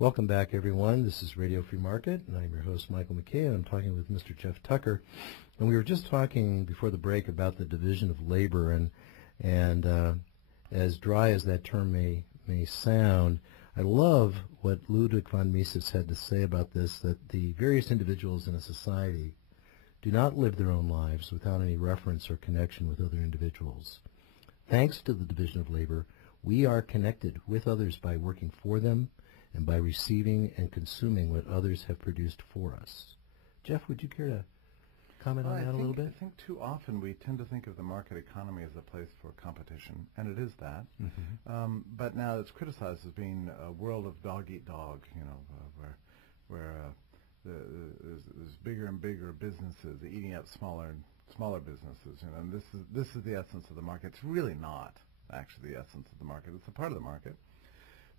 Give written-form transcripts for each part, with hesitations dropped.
Welcome back, everyone. This is Radio Free Market, and I'm your host, Michael McKay, and I'm talking with Mr. Jeff Tucker. And we were just talking before the break about the division of labor, and as dry as that term may sound, I love what Ludwig von Mises had to say about this, that the various individuals in a society do not live their own lives without any reference or connection with other individuals. Thanks to the division of labor, we are connected with others by working for them and by receiving and consuming what others have produced for us. Jeff, would you care to comment on that a little bit? I think too often we tend to think of the market economy as a place for competition, and it is that. Mm-hmm. But now it's criticized as being a world of dog eat dog, where there's bigger and bigger businesses eating up smaller and smaller businesses, and this is the essence of the market. It's really not actually the essence of the market. It's a part of the market.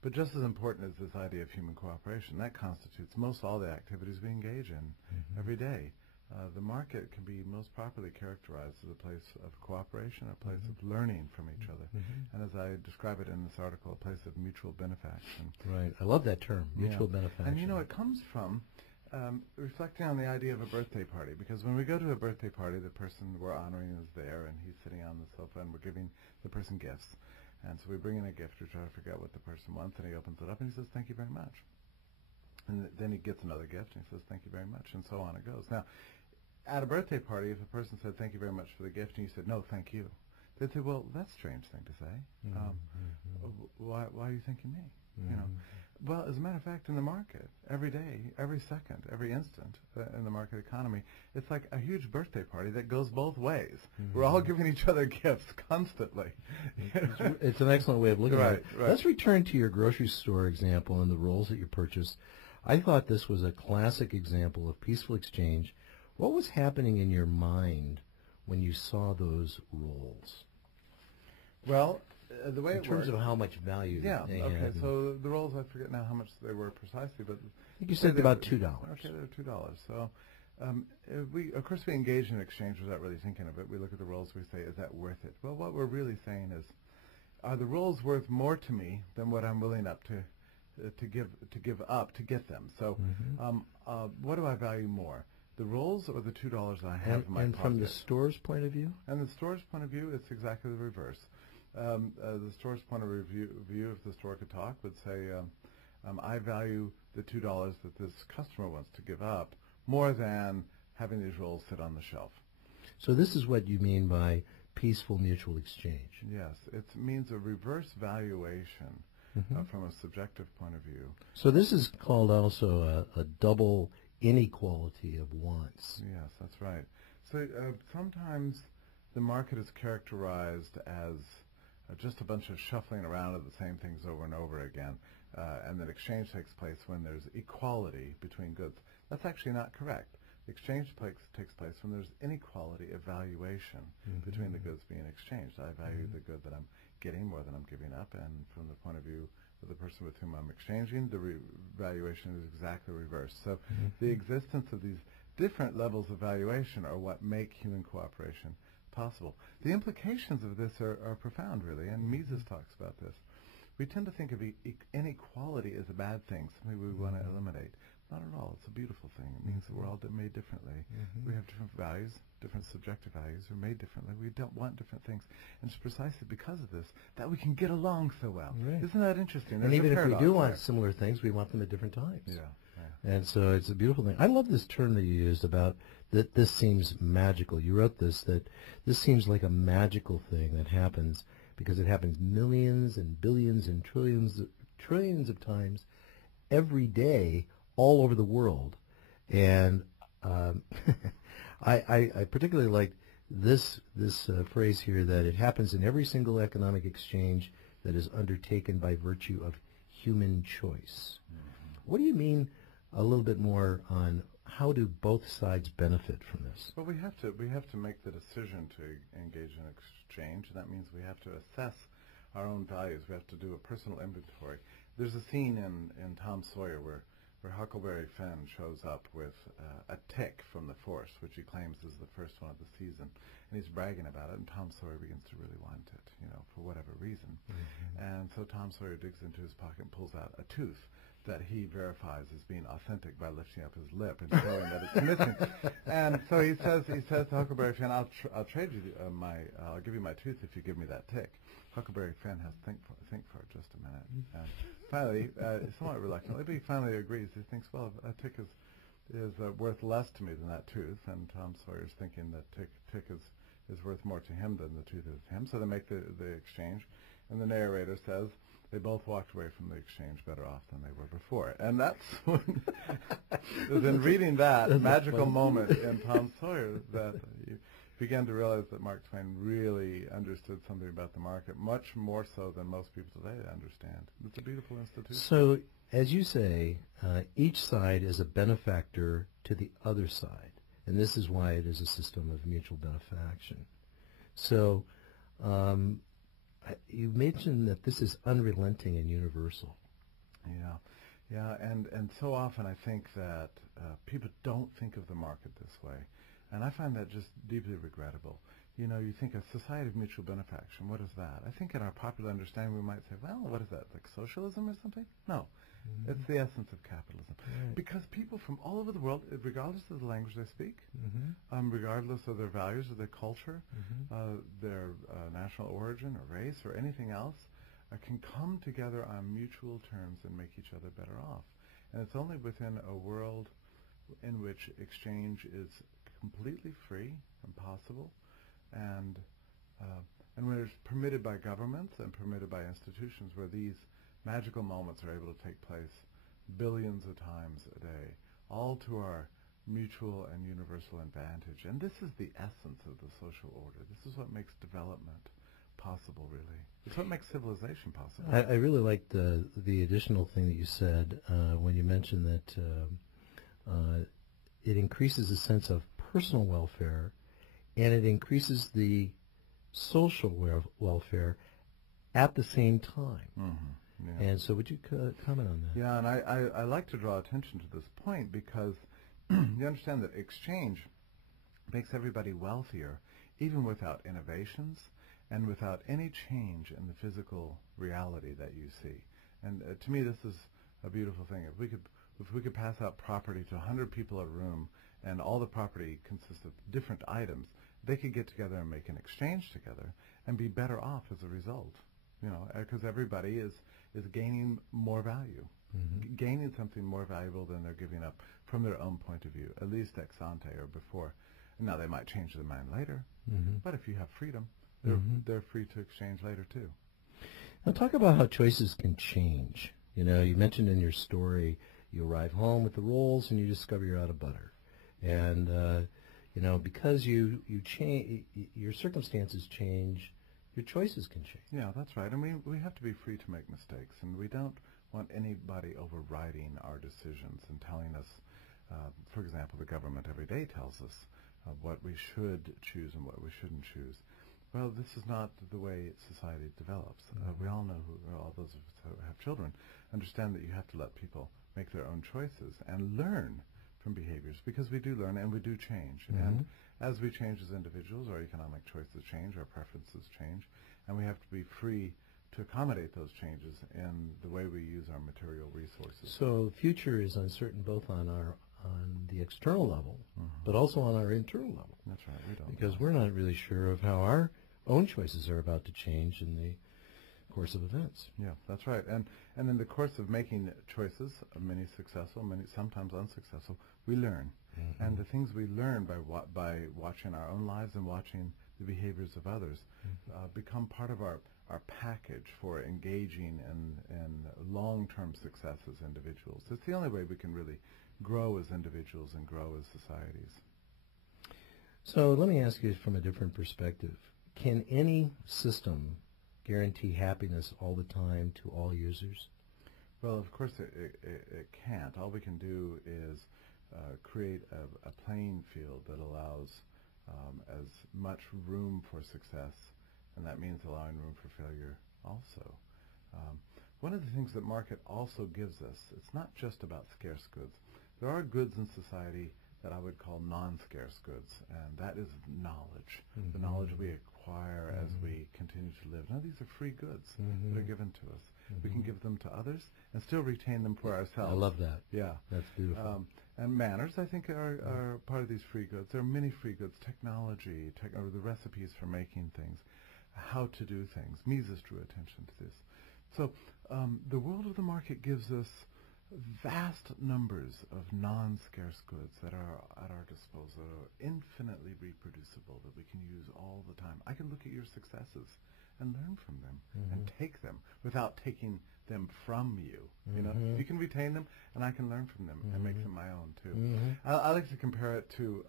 But just as important is this idea of human cooperation. That constitutes most all the activities we engage in every day. The market can be most properly characterized as a place of cooperation, a place of learning from each other, and as I describe it in this article, a place of mutual benefaction. Right. I love that term, mutual benefaction. And it comes from reflecting on the idea of a birthday party, because when we go to a birthday party, the person we're honoring is there, and he's sitting on the sofa, and we're giving the person gifts. And so we bring in a gift, we try to figure out what the person wants, and he opens it up, and he says, "Thank you very much." And then he gets another gift, and he says, "Thank you very much," and so on it goes. Now, at a birthday party, if a person said, "Thank you very much for the gift," and you said, "No, thank you," they'd say, "Well, that's a strange thing to say. Why are you thanking me?" Well, as a matter of fact, in the market, every day, every second, every instant in the market economy, it's like a huge birthday party that goes both ways. We're all giving each other gifts constantly. It's an excellent way of looking at it. Right. Let's return to your grocery store example and the rolls that you purchased. I thought this was a classic example of peaceful exchange. What was happening in your mind when you saw those rolls? Well, the way in terms of how much value they had. So the rolls, I forget now how much they were precisely, but I think you said about $2. Okay, they were $2. So of course we engage in exchange without really thinking of it. We look at the rolls, we say, is that worth it? Well, what we're really saying is, are the rolls worth more to me than what I'm willing to give up to get them? So what do I value more? The rolls or the $2 I have in my pocket? And from the store's point of view? And the store's point of view, it's exactly the reverse. The store's point of view, if the store could talk, would say, I value the $2 that this customer wants to give up more than having these rolls sit on the shelf. So this is what you mean by peaceful mutual exchange. Yes, it means a reverse valuation from a subjective point of view. So this is called also a double inequality of wants. Yes, that's right. So sometimes the market is characterized as just a bunch of shuffling around of the same things over and over again, and that exchange takes place when there's equality between goods. That's actually not correct. The exchange takes place when there's inequality of valuation between the goods being exchanged. I value the good that I'm getting more than I'm giving up, and from the point of view of the person with whom I'm exchanging, the valuation is exactly reversed. So the existence of these different levels of valuation are what make human cooperation possible. The implications of this are profound, really, and Mises talks about this. We tend to think of inequality as a bad thing, something we want to eliminate. Not at all. It's a beautiful thing. It means that we're all made differently. We have different values, different subjective values. We're made differently. We don't want different things. And it's precisely because of this that we can get along so well. Right. Isn't that interesting? And even if we do want similar things, we want them at different times. Yeah. And so it's a beautiful thing. I love this term that you used about that this seems magical. You wrote this, that this seems like a magical thing that happens because it happens millions and billions and trillions of times every day all over the world. And I particularly like this phrase here, that it happens in every single economic exchange that is undertaken by virtue of human choice. What do you mean a little bit more on how do both sides benefit from this? Well, we have to make the decision to engage in exchange, and that means we have to assess our own values. We have to do a personal inventory. There's a scene in Tom Sawyer where Huckleberry Finn shows up with a tick from the force, which he claims is the first one of the season, and he's bragging about it, and Tom Sawyer begins to really want it, for whatever reason. And so Tom Sawyer digs into his pocket and pulls out a tooth that he verifies as being authentic by lifting up his lip and showing that it's missing. And so he says to Huckleberry Finn, I'll trade you I'll give you my tooth if you give me that tick. Huckleberry Finn has to think for just a minute. And finally, somewhat reluctantly, but he finally agrees. He thinks, well, a tick is worth less to me than that tooth. And Tom Sawyer's thinking that tick is worth more to him than the tooth is to him. So they make the exchange. And the narrator says, they both walked away from the exchange better off than they were before. And that's when, it was in reading that magical moment in Tom Sawyer that you began to realize that Mark Twain really understood something about the market, much more so than most people today understand. It's a beautiful institution. So, as you say, each side is a benefactor to the other side. And this is why it is a system of mutual benefaction. So, you mentioned that this is unrelenting and universal. Yeah, and so often I think that people don't think of the market this way, and I find that just deeply regrettable. You know, you think a society of mutual benefaction, what is that? I think in our popular understanding we might say, well, what is that, like socialism or something? No, it's the essence of capitalism. Right. Because people from all over the world, regardless of the language they speak, regardless of their values or their culture, their national origin or race or anything else, can come together on mutual terms and make each other better off. And it's only within a world in which exchange is completely free and possible, and when it's permitted by governments and permitted by institutions, where these magical moments are able to take place billions of times a day, all to our mutual and universal advantage. And this is the essence of the social order. This is what makes development possible, really. It's what makes civilization possible. I really liked the additional thing that you said when you mentioned that it increases a sense of personal welfare, and it increases the social welfare at the same time. Yeah. And so would you comment on that? Yeah, and I like to draw attention to this point because you understand that exchange makes everybody wealthier, even without innovations and without any change in the physical reality that you see. And to me, this is a beautiful thing. If we could pass out property to 100 people a room, and all the property consists of different items, they could get together and make an exchange together and be better off as a result. You know, because everybody is gaining more value, gaining something more valuable than they're giving up from their own point of view, at least ex ante or before. Now, they might change their mind later, but if you have freedom, they're free to exchange later too. Now, talk about how choices can change. You know, you mentioned in your story you arrive home with the rolls and you discover you're out of butter, and you know, because you change, your circumstances change. Your choices can change. Yeah, that's right. And we have to be free to make mistakes, and we don't want anybody overriding our decisions and telling us, for example, the government every day tells us what we should choose and what we shouldn't choose. Well, this is not the way society develops. We all know, all those of us who have children, understand that you have to let people make their own choices and learn from behaviors, because we do learn and we do change. And as we change as individuals, our economic choices change, our preferences change, and we have to be free to accommodate those changes in the way we use our material resources. So the future is uncertain both on the external level, but also on our internal level. That's right. We don't because know. we're not really sure of how our own choices are about to change in the course of events. Yeah, that's right. And in the course of making choices, many successful, many sometimes unsuccessful, we learn. And the things we learn by watching our own lives and watching the behaviors of others become part of our package for engaging in long-term success as individuals. It's the only way we can really grow as individuals and grow as societies. So let me ask you from a different perspective. Can any system guarantee happiness all the time to all users? Well, of course it can't. All we can do is create a playing field that allows as much room for success, and that means allowing room for failure also. One of the things that market also gives us, it's not just about scarce goods. There are goods in society that I would call non-scarce goods, and that is knowledge, the knowledge we acquire as we continue to live. Now, these are free goods that are given to us. We can give them to others and still retain them for ourselves. I love that. Yeah. That's beautiful. And manners, I think, are part of these free goods. There are many free goods: technology, or the recipes for making things, how to do things. Mises drew attention to this. So the world of the market gives us vast numbers of non-scarce goods that are at our disposal, that are infinitely reproducible, that we can use all the time. I can look at your successes and learn from them and take them without taking them from you. You know, you can retain them, and I can learn from them and make them my own too. I like to compare it to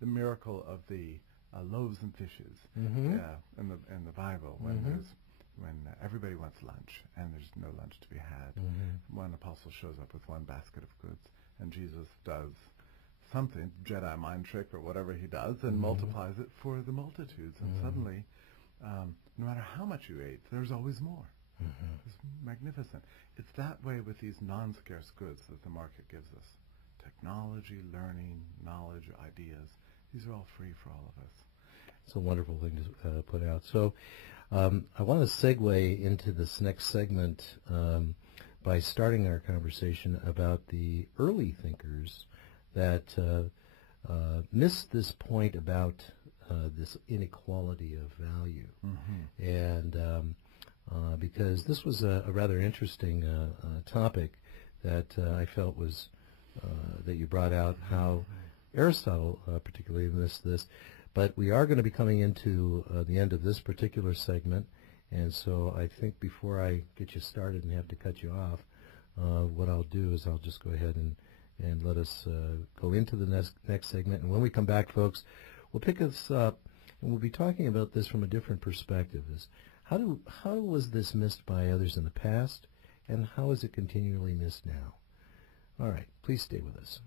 the miracle of the loaves and fishes in the Bible, when everybody wants lunch and there's no lunch to be had. One apostle shows up with one basket of goods, and Jesus does something, Jedi mind trick or whatever he does, and multiplies it for the multitudes. And suddenly, no matter how much you ate, there's always more. It's magnificent. It's that way with these non-scarce goods that the market gives us. Technology, learning, knowledge, ideas. These are all free for all of us. It's a wonderful thing to put out. So I want to segue into this next segment by starting our conversation about the early thinkers that missed this point about this inequality of value. And because this was a rather interesting topic that I felt was that you brought out, how Aristotle particularly missed this. But we are going to be coming into the end of this particular segment, and so I think before I get you started and have to cut you off, what I'll do is I'll just go ahead and let us go into the next segment. And when we come back, folks, we'll pick this up, and we'll be talking about this from a different perspective. Is how was this missed by others in the past, and how is it continually missed now? All right, please stay with us.